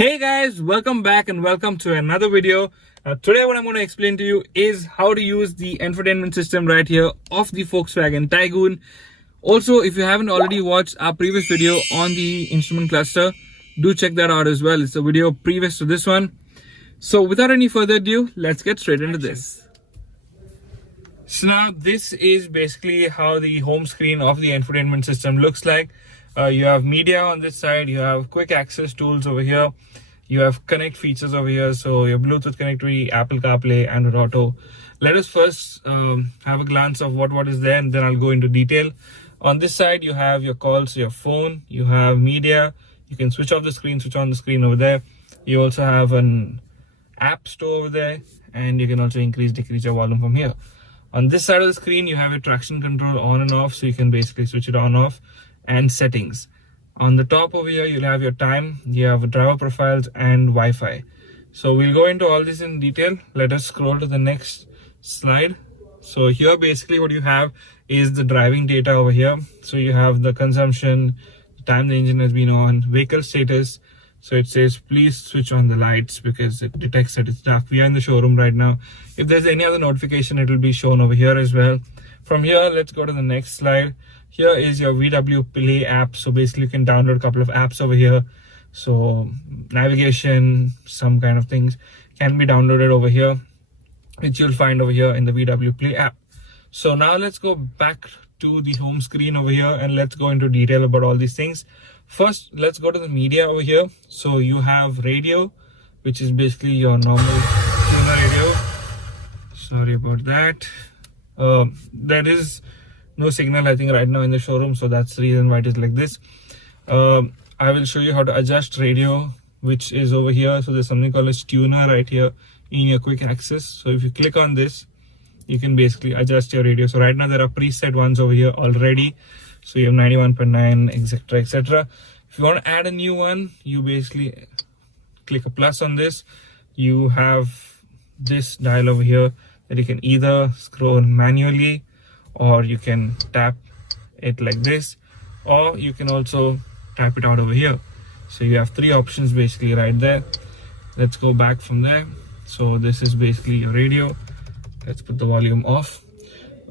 Hey guys, welcome back and welcome to another video. Today what I'm going to explain to you is how to use the infotainment system right here of the Volkswagen Tiguan. Also, if you haven't already watched our previous video on the instrument cluster, do check that out as well. It's a video previous to this one. So without any further ado, let's get straight into this. So now this is basically how the home screen of the infotainment system looks like. You have media on this side, you have quick access tools over here, you have connect features over here, so your Bluetooth connectivity, Apple CarPlay, Android Auto. Let us first have a glance of what is there, and then I'll go into detail. On this side you have your calls, your phone, you have media, you can switch off the screen, switch on the screen over there. You also have an app store over there, and you can also increase, decrease your volume from here. On this side of the screen you have your traction control on and off, so you can basically switch it on off, and settings. On the top over here you'll have your time, you have driver profiles and Wi-Fi. So we'll go into all this in detail. Let us scroll to the next slide. So here basically what you have is the driving data over here. So you have the consumption, the time the engine has been on, vehicle status. So it says please switch on the lights because it detects that it's dark. We are in the showroom right now. If there's any other notification, it will be shown over here as well. From here, let's go to the next slide. Here is your VW Play app. So basically you can download a couple of apps over here. So navigation, some kind of things can be downloaded over here, which you'll find over here in the VW Play app. So now let's go back to the home screen over here and let's go into detail about all these things. First, let's go to the media over here. So you have radio, which is basically your normal tuner radio. Sorry about that. There is no signal I think right now in the showroom, so that's the reason why it is like this. I will show you how to adjust radio, which is over here. So there's something called as tuner right here in your quick access. So if you click on this, you can basically adjust your radio. So right now there are preset ones over here already. So you have 91.9, etc, etc. If you want to add a new one, you basically click a plus on this. You have this dial over here that you can either scroll manually, or you can tap it like this, or you can also tap it out over here. So you have three options basically right there. Let's go back from there. So this is basically your radio. Let's put the volume off.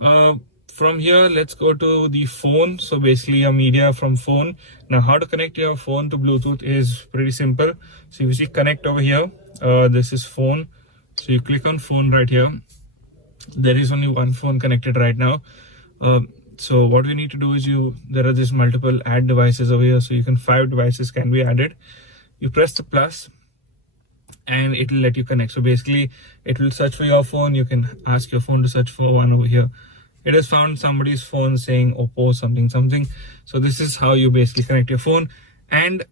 From here, let's go to the phone. So basically your media from phone. Now how to connect your phone to Bluetooth is pretty simple. So if you see connect over here, this is phone. So you click on phone right here. There is only one phone connected right now. So what we need to do is there are these multiple add devices over here. So you can 5 devices can be added. You press the plus and it will let you connect. So basically it will search for your phone. You can ask your phone to search for one over here. It has found somebody's phone saying Oppo something something. So this is how you basically connect your phone. And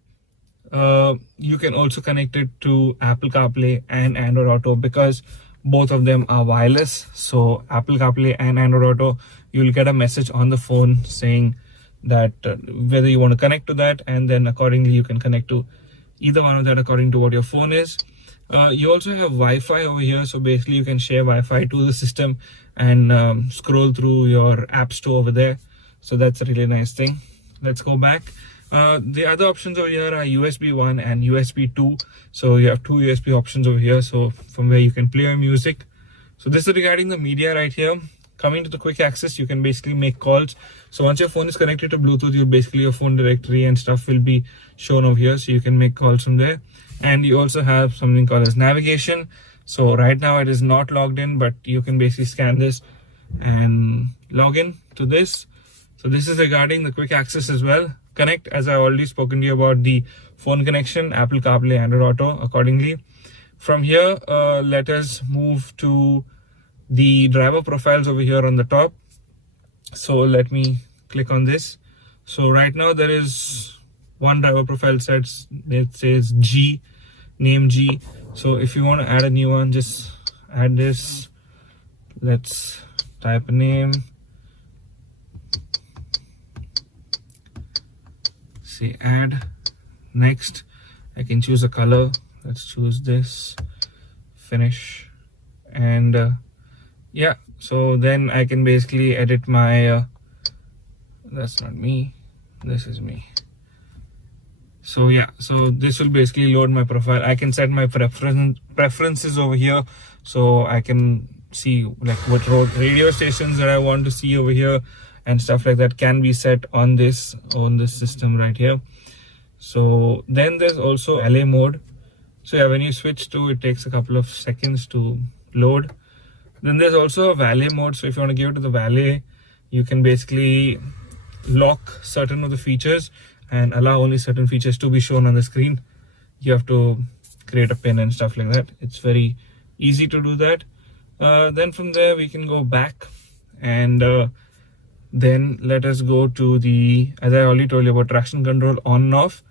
you can also connect it to Apple CarPlay and Android Auto because both of them are wireless. So Apple CarPlay and Android Auto, you will get a message on the phone saying that whether you want to connect to that, and then accordingly you can connect to either one of that according to what your phone is. You also have Wi-Fi over here. So basically you can share Wi-Fi to the system and scroll through your app store over there. So that's a really nice thing. Let's go back. The other options over here are USB 1 and USB 2. So you have 2 USB options over here, so from where you can play your music. So this is regarding the media right here. Coming to the quick access, you can basically make calls. So once your phone is connected to Bluetooth, your phone directory and stuff will be shown over here, so you can make calls from there. And you also have something called as navigation. So right now it is not logged in, but you can basically scan this and log in to this. So this is regarding the quick access as well. Connect, as I already spoken to you about the phone connection, Apple CarPlay, Android Auto accordingly. From here, let us move to the driver profiles over here on the top. So let me click on this. So right now there is one driver profile set. It says G, name G. So if you want to add a new one, just add this. Let's type a name. Say add. Next, I can choose a color. Let's choose this. Finish. And yeah, so then I can basically edit my that's not me, this is me. So yeah, so this will basically load my profile. I can set my preferences over here, so I can see like what radio stations that I want to see over here and stuff like that can be set on this system right here. So then there's also valet mode. So yeah, when you switch to, it takes a couple of seconds to load. Then there's also a valet mode. So if you want to give it to the valet, you can basically lock certain of the features and allow only certain features to be shown on the screen. You have to create a pin and stuff like that. It's very easy to do that. Then from there we can go back, and then let us go to the, as I already told you about traction control on and off.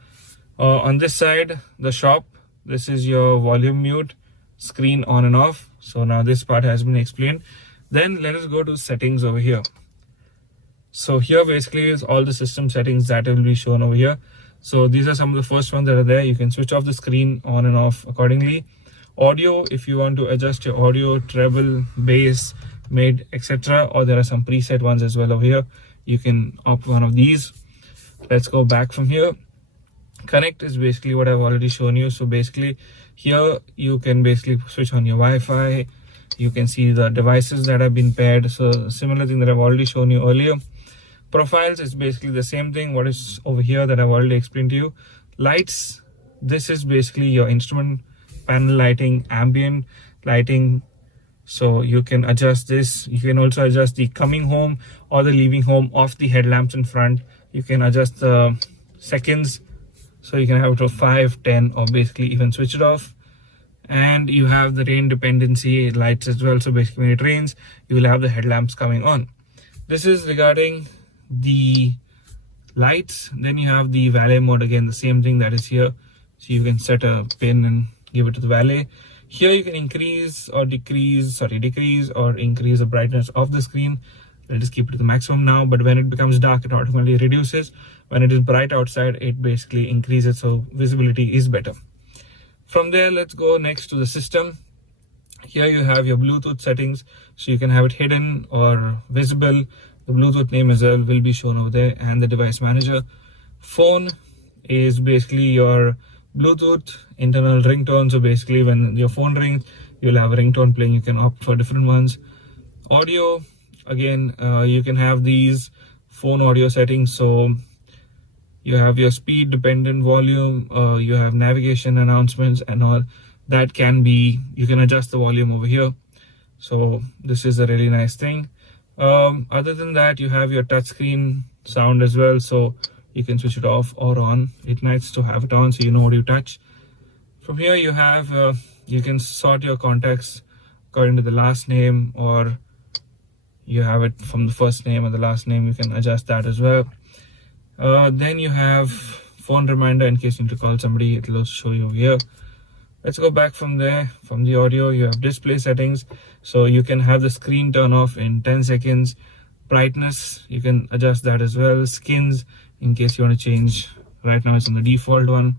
On this side, the shop, this is your volume mute, screen on and off. So now this part has been explained. Then let us go to settings over here. So here basically is all the system settings that will be shown over here. So these are some of the first ones that are there. You can switch off the screen on and off accordingly. Audio, if you want to adjust your audio, treble, bass, mid, etc. Or there are some preset ones as well over here. You can opt one of these. Let's go back from here. Connect is basically what I've already shown you. So basically here you can basically switch on your Wi-Fi. You can see the devices that have been paired. So similar thing that I've already shown you earlier. Profiles is basically the same thing what is over here that I've already explained to you. Lights, this is basically your instrument panel lighting, ambient lighting. So you can adjust this. You can also adjust the coming home or the leaving home of the headlamps in front. You can adjust the seconds, so you can have it to 5, 10, or basically even switch it off. And you have the rain dependency lights as well. So basically when it rains, you will have the headlamps coming on. This is regarding the lights. Then you have the valet mode, again the same thing that is here. So you can set a pin and give it to the valet. Here you can decrease or increase the brightness of the screen. Let us keep it to the maximum now, but when it becomes dark, it automatically reduces. When it is bright outside, it basically increases, so visibility is better. From there, let's go next to the system. Here you have your Bluetooth settings, so you can have it hidden or visible. The Bluetooth name as well will be shown over there, and the device manager. Phone is basically your Bluetooth internal ringtone. So basically when your phone rings, you'll have a ringtone playing. You can opt for different ones. Audio, again, you can have these phone audio settings. So you have your speed dependent volume, you have navigation announcements and all that can be, you can adjust the volume over here. So this is a really nice thing. Other than that, you have your touchscreen sound as well. So you can switch it off or on. It's nice to have it on so you know what you touch. From here you have, you can sort your contacts according to the last name, or you have it from the first name or the last name. You can adjust that as well. Then you have phone reminder in case you need to call somebody. It will also show you over here. Let's go back from there. From the audio, you have display settings. So you can have the screen turn off in 10 seconds. Brightness, you can adjust that as well. Skins, in case you want to change. Right now it's on the default one.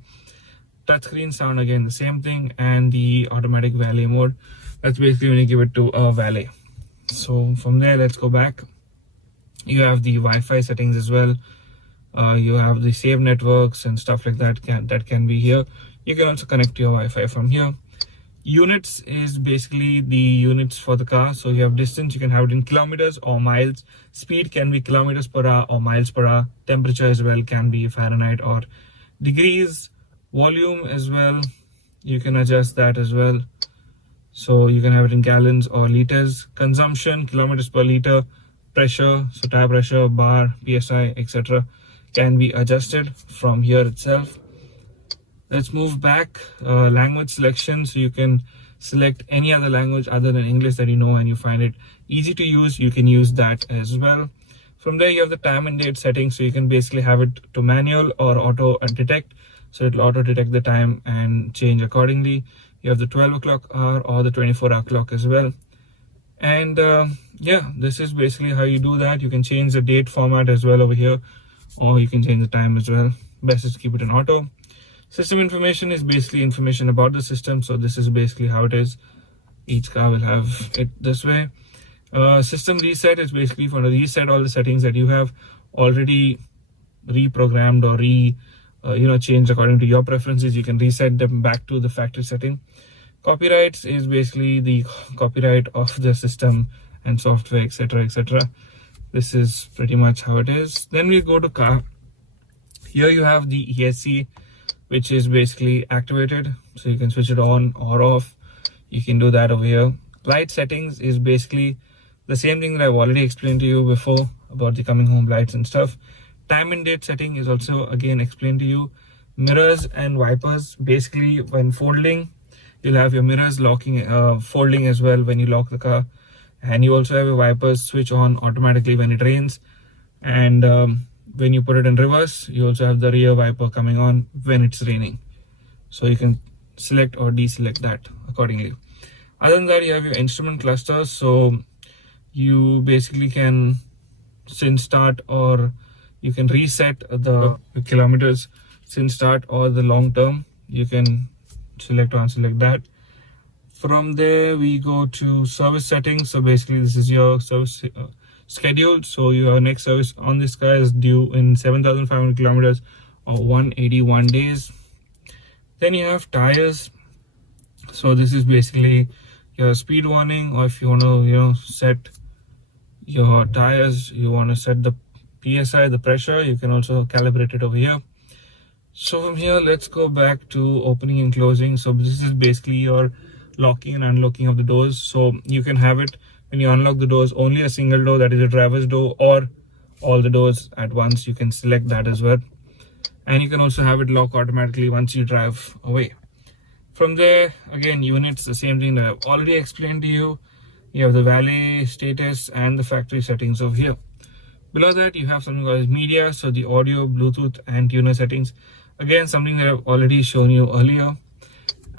Touchscreen sound, again the same thing. And the automatic valet mode, that's basically when you give it to a valet. So from there, let's go back. You have the Wi-Fi settings as well. You have the save networks and stuff like that can be here. You can also connect to your Wi-Fi from here. Units is basically the units for the car. So you have distance, you can have it in kilometers or miles. Speed can be kilometers per hour or miles per hour. Temperature as well can be Fahrenheit or degrees. Volume as well, you can adjust that as well. So you can have it in gallons or liters. Consumption, kilometers per liter. Pressure, so tire pressure, bar, PSI, etc. can be adjusted from here itself. Let's move back. Language selection, so you can select any other language other than English that you know and you find it easy to use. You can use that as well. From there you have the time and date settings, so you can basically have it to manual or auto detect. So it will auto detect the time and change accordingly. You have the 12 o'clock hour or the 24-hour clock as well. And yeah, this is basically how you do that. You can change the date format as well over here, or you can change the time as well. Best is to keep it in auto. System information is basically information about the system. So this is basically how it is. Each car will have it this way. System reset is basically for to reset all the settings that you have already reprogrammed or changed according to your preferences. You can reset them back to the factory setting. Copyrights is basically the copyright of the system and software, etc, etc. This is pretty much how it is. Then we go to car. Here you have the ESC, which is basically activated, so you can switch it on or off. You can do that over here. Light settings is basically the same thing that I've already explained to you before about the coming home lights and stuff. Time and date setting is also again explained to you. Mirrors and wipers, basically when folding, you'll have your mirrors folding as well when you lock the car, and you also have your wipers switch on automatically when it rains, and when you put it in reverse, you also have the rear wiper coming on when it's raining, so you can select or deselect that accordingly. Other than that, you have your instrument clusters, so you basically can since start, or you can reset the kilometers since start or the long term. You can select or unselect that. From there we go to service settings. So basically this is your service schedule. So your next service on this car is due in 7,500 kilometers or 181 days. Then you have tires. So this is basically your speed warning, or if you want to set your tires, you want to set the PSI, the pressure, you can also calibrate it over here. So from here, let's go back to opening and closing. So this is basically your locking and unlocking of the doors. So you can have it when you unlock the doors, only a single door, that is a driver's door, or all the doors at once. You can select that as well. And you can also have it lock automatically once you drive away. From there, again, units, the same thing that I've already explained to you. You have the valet status and the factory settings over here. Below that, you have something called media, so the audio, Bluetooth and tuner settings. Again, something that I've already shown you earlier.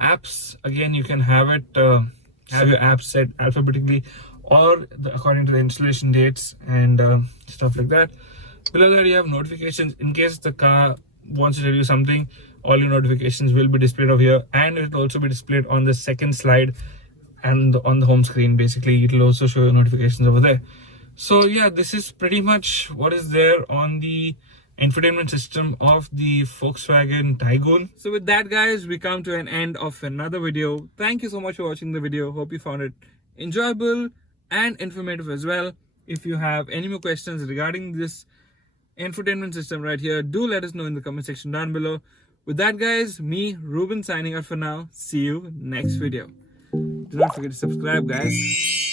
Apps, again, you can have it, have your apps set alphabetically or according to the installation dates and stuff like that. Below that, you have notifications. In case the car wants to tell you something, all your notifications will be displayed over here, and it will also be displayed on the second slide and on the home screen. Basically, it will also show your notifications over there. So yeah, this is pretty much what is there on the infotainment system of the Volkswagen Tiguan. So with that, guys, we come to an end of another video. Thank you so much for watching the video. Hope you found it enjoyable and informative as well. If you have any more questions regarding this infotainment system right here, do let us know in the comment section down below. With that, guys, me, Ruben, signing out for now. See you next video. Do not forget to subscribe, guys.